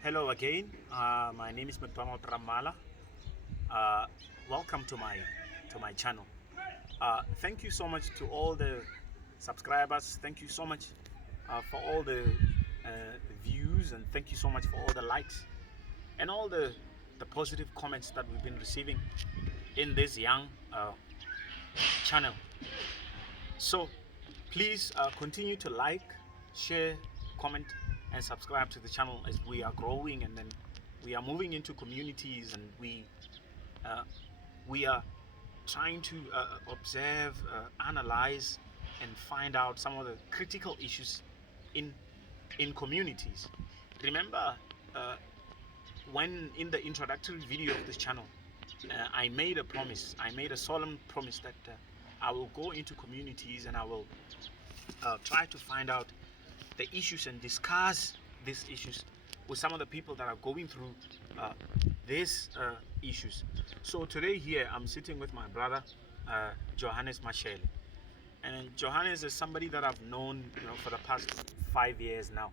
Hello again. My name is McDonald Ramala. Uh, Welcome to my channel. Thank you so much to all the subscribers. Thank you so much for all the views, and thank you so much for all the likes and all the positive comments that we've been receiving in this young channel. So please continue to like, share, comment, and subscribe to the channel as we are growing, and then we are moving into communities, and uh, we are trying to observe, analyze, and find out some of the critical issues in communities. Remember, uh, when in the introductory video of this channel, I made a promise. I made a solemn promise that I will go into communities and I will try to find out the issues and discuss these issues with some of the people that are going through uh, these issues. So today here I'm sitting with my brother Johannes Mashele, and Johannes is somebody that I've known, for the past 5 years now.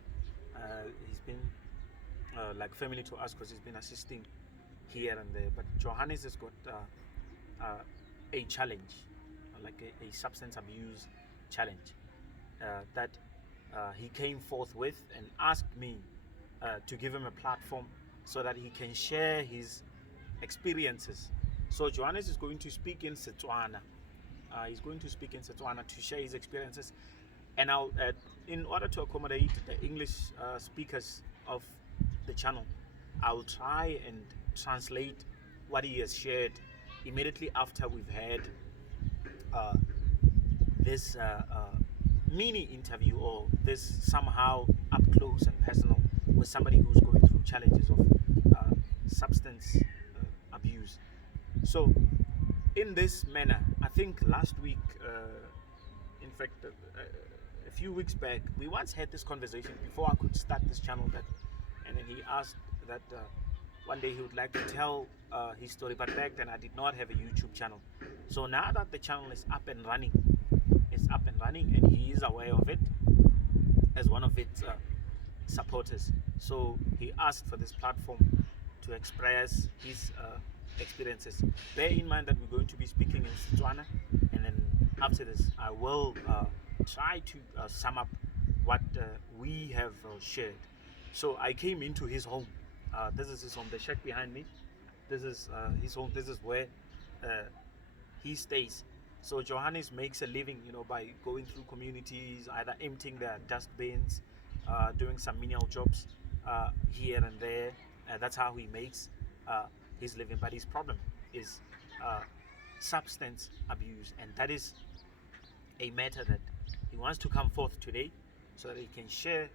He's been like family to us because he's been assisting here and there. But Johannes has got a challenge, like a substance abuse challenge that he came forth with and asked me to give him a platform so that he can share his experiences. So Johannes is going to speak in Setswana. He's going to speak in Setswana to share his experiences, and I'll, in order to accommodate the English speakers of the channel, I'll try and translate what he has shared immediately after we've had uh, this mini interview, or this somehow up close and personal with somebody who's going through challenges of substance abuse. So, in this manner, I think last week, in fact, a few weeks back, we once had this conversation before I could start this channel. And then he asked that one day he would like to tell his story, but back then I did not have a YouTube channel. So now that the channel is up and running, and he is aware of it as one of its supporters. So he asked for this platform to express his experiences. Bear in mind that we're going to be speaking in Setswana, and then after this, I will try to sum up what we have shared. So I came into his home. This is his home. The shack behind me. This is his home. This is where uh, he stays. So Johannes makes a living, by going through communities, either emptying their dust bins, doing some menial jobs here and there. That's how he makes his living. But his problem is uh, substance abuse, and that is a matter that he wants to come forth today, so that he can share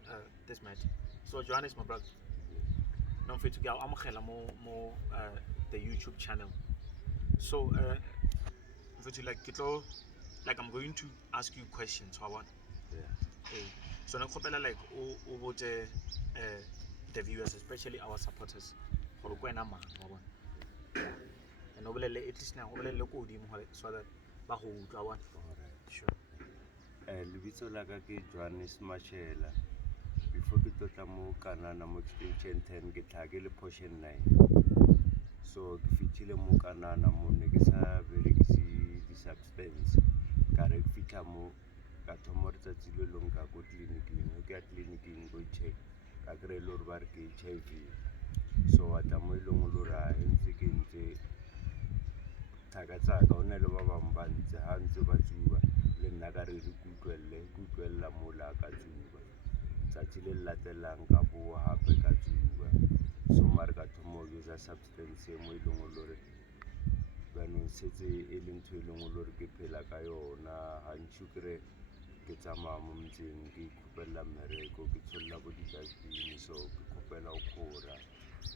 this matter. So Johannes, my brother, don't forget to go more the YouTube channel. So like I'm going to ask you questions. How about? Yeah. Hey, so now like about the viewers, especially our supporters, for go na mang, wa bona. Yeah. And at least now go godimo so that ba go utlwa wa. Alright. Sure. Lebitso la ka ke Johannes Mashele. Before ke tlotla mo Kanana mo extension 10 ke tlha ke le portion 9. So ke fitile mo Kanana mo ne ke sa berekise di-substance. Ka re ke fitla mo ka thoma letsatsi le leng ka go tleliniking ke ya tleliniking go check ka kry-e le gore ba re ke HIV. So wa tla mo e leng gore a ntse ke ntse tsaka o ne le ba bangwe ba ntse ha ntse ba tsuba le nna ka re re kutlwella mola ka tsuba tsatsi le latelang ka boa gape ka tsuba. So mare ka thoma go usa substance e mo e leng gore banong setse e le ntho e leng gore ke phela ka yona. Gantši kry ke tsamaya mo ntseng ke ikgopelela mmereko, ke tsholla bo di-dustbin, so ke kgopela go kgora,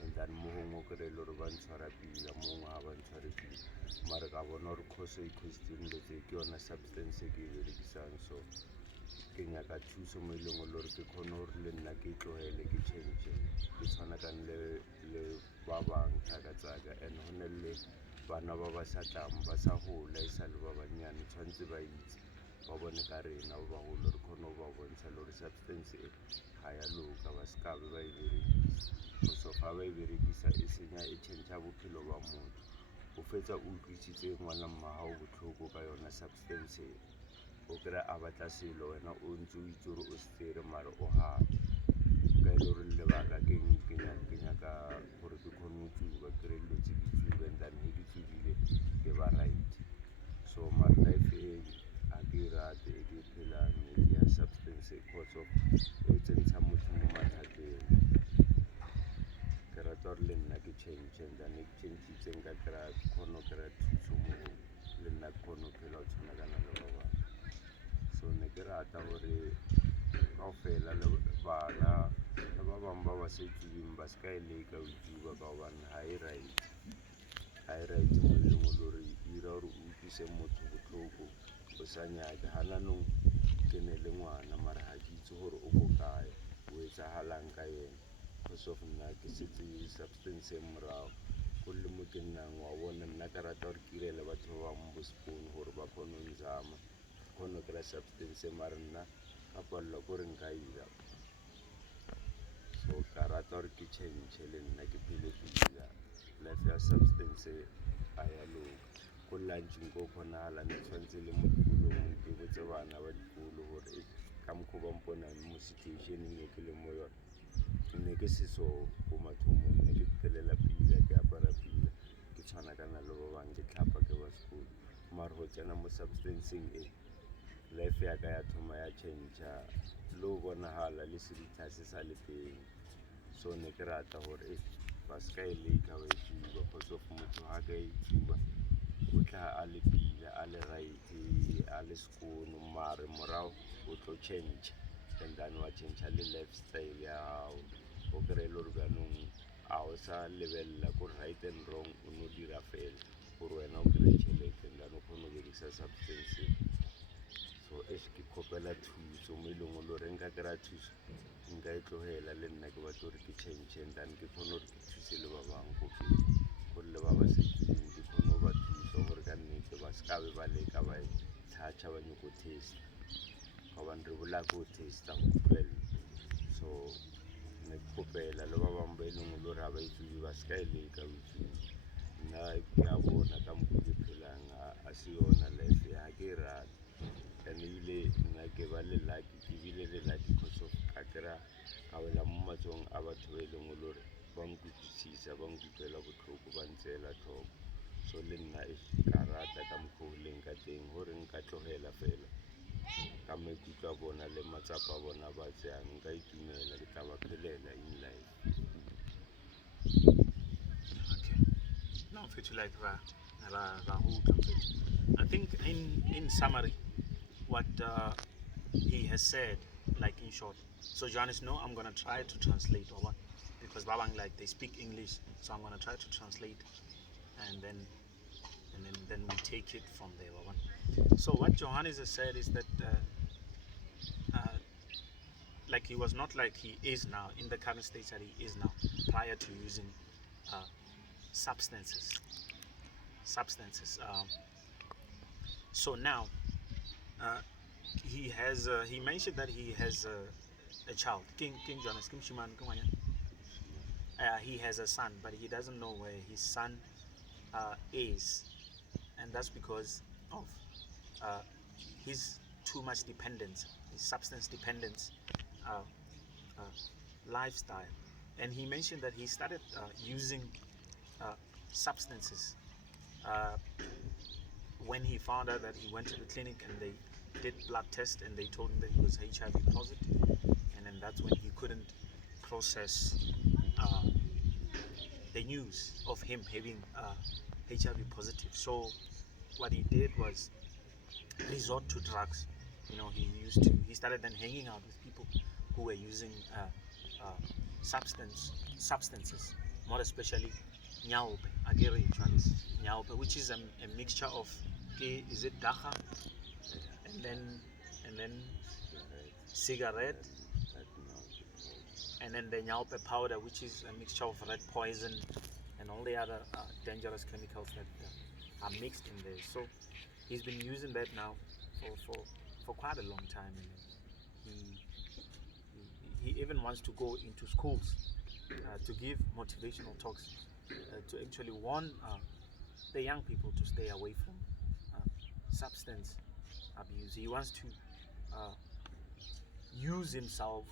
and then mo gongwe o kry-e le gore ba ntshwara pila, mo gongwe ga ba ntshware pila. Mare ka bona gore cause e question letse ke yona substance e ke e berekisang. So ke nyaka thuso mo e leng gore ke kgone gore le nna ke tlogele ke change ke tshwanakang le ba bangwe tsaka and go ne le bana ba ba sa tlang ba sa gola e sa le ba bannyane tshwanetse ba itse ba bone ka rena ba bagolo re kgone go ba bontsha le gore substance e ga ya loka ba se kabe ba e berekisa. because of ha ba e berekisa e senya e change bophelo ba motho o fetsa o utlwisitse ngwana mmagao botlhoko ka yona substance o kry a batla selo wena o ntse o itse gore o se tsere mare o gana ka e le gore lebaka ke nyaka gore ke kgone go tsuba ke re dilo tse di tsube and then he di tsubile ke ba right so my life e a ke e rate e ke phelang ya substance cause of e tsentsha motho mo mathateng ke rata gore le nna ke change and then ke change-itse nka kry-a kgone go kry-a thuso mo le nna ke kgone go phela go tshwanakana le ba bangwe so ne ke rata gore kao fela le bana le ba bangwe ba ba sa itsubeng ba se ka e leka o itsuba ka gobane ga e right mo e leng gore e dira gore o utlwise motho botlhoko o sa nyake gananong ke ne le ngwana mare ga ke itse gore o ko kae o etsagalang ka yena because of nna ke setse substance morago ko le mo ke nnang wa bona nna ka rata gore ke irele batho ba bangwe bo sekone gore ba kgone go nzama kgone go kry-a substance mare nna ka palelwa kore nka ira so ka rata gore ke change le nna ke phele pila life ya substance a ya loka ko lunching ko kgonagalang ke tshwanetse le mo dikolong ke botse bana ba dikolo gore ka mokgwa ba mponang mo situationeng e ke le mo yone ne ke seso ko mathomong ne ke phelela pila ke apara pila ke tshwanakana le ba bangwe ke tlhapa ke ba sekolo mare go tsena mo substanceng e life ya ka ya thoma ya change le go bonagala le serita se sa le teng so ne ke rata gore ba se ka e leka ba e tsuba because of motho ga ka e tsuba o tla a le pila a le right a le sekono mare morago o tlo change and then wa change le lifestyle ya gago o kry-e le gore bjanong a o sa lebelela ko right and wrong o no dira fela gore wena o kry-e tšhelete and then o kgone go berekisa substance so as ke kgopela thuso mo e leng gore nka kry-a thuso nka e tlogela le nna ke batla gore ke change and then ke kgone gore ke thuse le ba bangwe ko pele gore le ba ba sa itseng ke kgone go ba thusa gore ka nnete ba se ka be ba leka ba e tlhatšha ba nyako testa ka gobane re bolaya ko testa go utlwelela so ne ke kgopela le ba bangwe ba e leng gore ga ba itsubi ba se ka e leka o itsubi nna ke a bona ka mokgwa ke phelang a se yona life ga ke e rate and ebile nna ke ba le lucky ke bile le lucky because of ka kry-a ka wela mo matsogong a batho ba e leng gore ba nkutlwisisa ba nkutlwela botlhoko ba ntseela tlhoko so le nna ka rata ka mokgwa o leng ka teng gore nka tlogela fela ka maikutlo a bona le matsapa a bona ba tseyang nka itumela ke tla ba phelela in life. Okay. No, like I think in summary, what he has said, like in short. So Johannes, no, I'm gonna try to translate or what, because Babang like they speak English, so I'm gonna try to translate, and then we take it from there. Or what. So what Johannes has said is that like he was not like he is now in the current state that he is now prior to using substances. So now he has he mentioned that he has a child. King Johannes, he has a son, but he doesn't know where his son is, and that's because of his too much dependence, his substance dependence lifestyle. And he mentioned that he started using substances when he found out that he went to the clinic and they did blood test and they told him that he was HIV positive, and then that's when he couldn't process the news of him having HIV positive. So what he did was resort to drugs. You know, he started then hanging out with people who were using substances, more especially Nyaope, Nyaope, which is a mixture of, is it dacha, and then cigarette, and then the Nyaope powder, which is a mixture of red poison and all the other dangerous chemicals that are mixed in there. So he's been using that now for quite a long time, and he even wants to go into schools to give motivational talks to actually warn the young people to stay away from substance abuse. He wants to use himself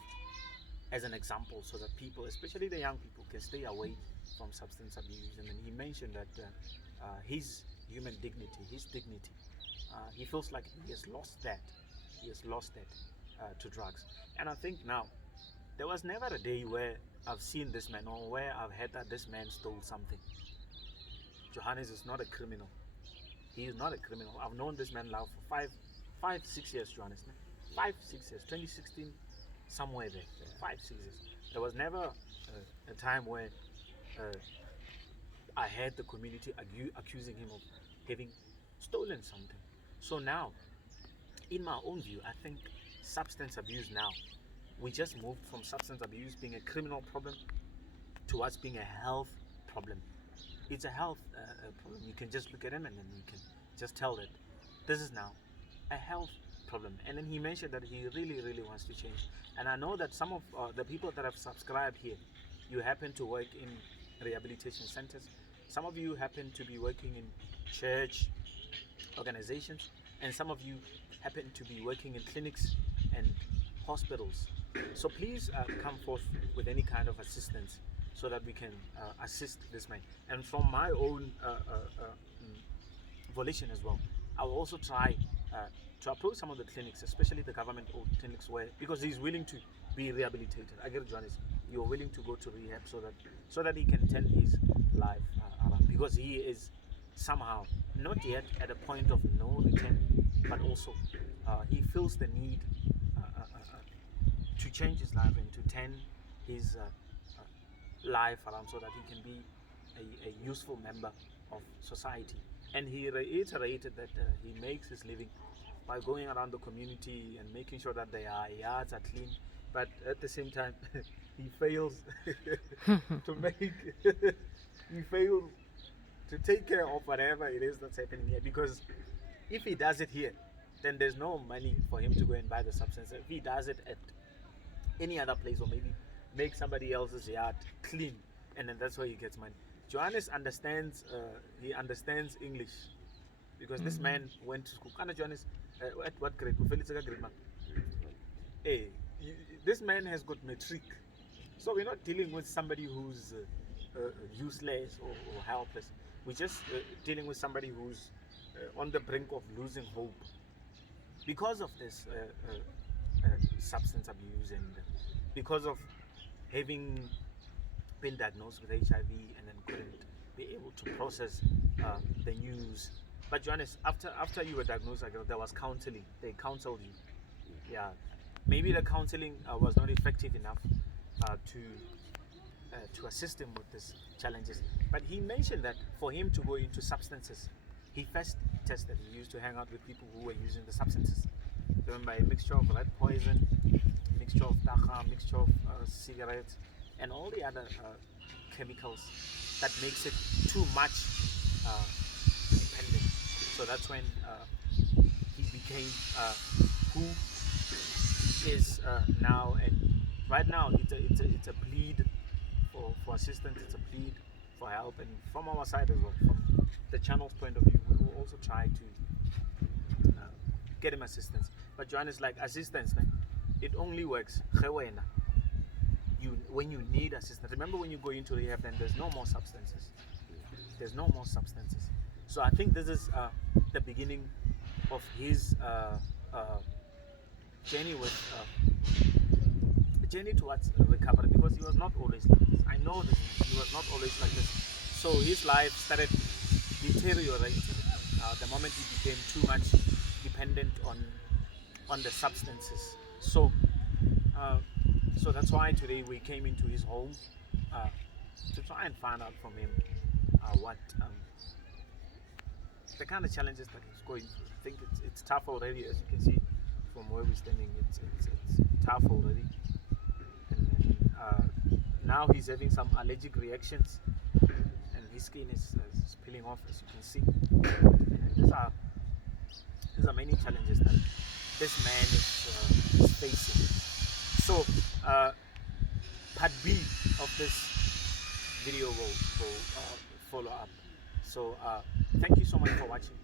as an example so that people, especially the young people, can stay away from substance abuse. And then he mentioned that his human dignity, he feels like he has lost that. He has lost that to drugs. And I think now, there was never a day where I've seen this man or where I've heard that this man stole something. Johannes is not a criminal. He is not a criminal. I've known this man now for 6 years, Johannes. 5, 6 years. 2016, somewhere there. 5, 6 years. There was never a time where I heard the community accusing him of having stolen something. So now, in my own view, I think substance abuse now, we just moved from substance abuse being a criminal problem towards being a health problem. It's a health problem. You can just look at him and then you can just tell that this is now a health problem. And then he mentioned that he really, really wants to change. And I know that some of the people that have subscribed here, you happen to work in rehabilitation centers. Some of you happen to be working in church organizations, and some of you happen to be working in clinics and hospitals. So please come forth with any kind of assistance so that we can assist this man. And from my own volition as well, I will also try to approach some of the clinics, especially the government-owned clinics, where, because he's willing to be rehabilitated. I get it, Johannes. You're willing to go to rehab so that he can turn his life around, because he is somehow not yet at a point of no return, but also he feels the need to change his life and to turn his life around so that he can be a useful member of society. And he reiterated that he makes his living by going around the community and making sure that their yards are clean, but at the same time he fails to take care of whatever it is that's happening here, because if he does it here, then there's no money for him to go and buy the substance. If he does it at any other place, or maybe make somebody else's yard clean, and then that's where he gets money. Johannes understands English, because this man went to school. Johannes, at what grade? Hey, this man has got matric. So we're not dealing with somebody who's useless or helpless. We're just dealing with somebody who's on the brink of losing hope because of this substance abuse, and because of having been diagnosed with HIV and then couldn't be able to process the news. But Johannes, after you were diagnosed, there was counseling. They counseled you. Yeah, maybe the counseling was not effective enough to assist him with these challenges. But he mentioned that for him to go into substances, he first tested. He used to hang out with people who were using the substances. Remember, a mixture of rat poison, mixture of dacha, mixture of cigarettes, and all the other chemicals that makes it too much dependent. So that's when he became who he is now. And right now, it's a plead for assistance. It's a plead for help. And from our side as well, from the channel's point of view, we will also try to get him assistance. But Johannes, like assistance, it only works when you need assistance. Remember, when you go into rehab, then there's no more substances. There's no more substances. So I think this is the beginning of his journey towards recovery, because he was not always like this. I know this. He was not always like this. So his life started deteriorating the moment he became too much dependent on the substances. So that's why today we came into his home to try and find out from him what the kind of challenges that he's going through. I think it's tough already, as you can see from where we're standing. It's tough already, and then, now he's having some allergic reactions, and his skin is peeling off, as you can see. And these are many challenges that this man is facing. So part B of this video will follow up. So thank you so much for watching.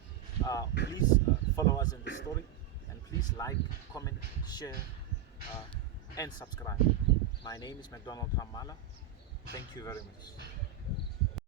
Please follow us in the story, and please like, comment, share, and subscribe. My name is McDonald Ramala. Thank you very much.